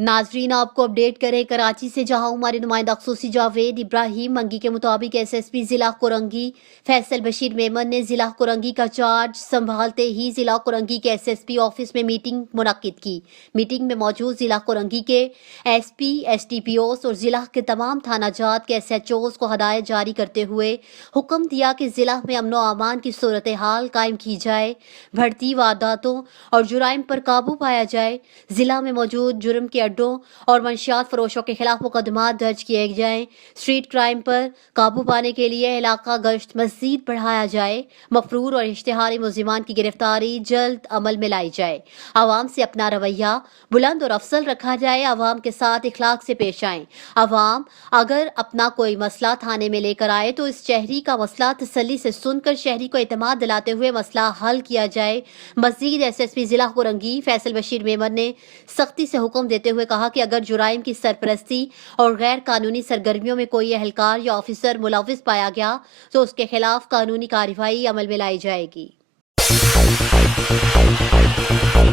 नाजरीन आपको अपडेट करें कराची से, जहां हमारे नुमाइंदा खसूसी जावेद इब्राहिम मंगी के मुताबिक एसएसपी जिला कोरंगी फैसल बशीर मेमन ने जिला कोरंगी का चार्ज संभालते ही जिला कोरंगी के एसएसपी ऑफिस में मीटिंग मुनक्किद की। मीटिंग में मौजूद जिला कोरंगी के एसपी, एसडीपीओस और जिला के तमाम थाना जात के एसएचओस को हदायत जारी करते हुए हुक्म दिया कि जिला में अमनो अमान की सूरत हाल कायम की जाए, बढ़ती वारदातों और जुराइम पर काबू पाया जाए, जिला में मौजूद जुर्म के अड्डों और मंशियात फरोशों के खिलाफ मुकदमा दर्ज किए जाएं, स्ट्रीट क्राइम पर काबू पाने के लिए इलाका गश्त मजीद बढ़ाया जाए, मफरूर और इश्तिहारी मुलजिमान की गिरफ्तारी जल्द अमल में लाई जाए, आवाम से अपना रवैया बुलंद और अफसल रखा जाए, आवाम के साथ इखलाक से पेश आएं। आवाम अगर अपना कोई मसला थाने में लेकर आए तो इस शहरी का मसला तसल्ली से सुनकर शहरी को एतमाद दिलाते हुए मसला हल किया जाए। मजीद एसएसपी जिला कोरंगी फैसल बशीर मेमन ने सख्ती से हुक्म देते हुए कहा कि अगर जुराइम की सरपरस्ती और गैर कानूनी सरगर्मियों में कोई एहलकार या ऑफिसर मुलविस पाया गया तो उसके खिलाफ कानूनी कार्रवाई अमल में लाई जाएगी।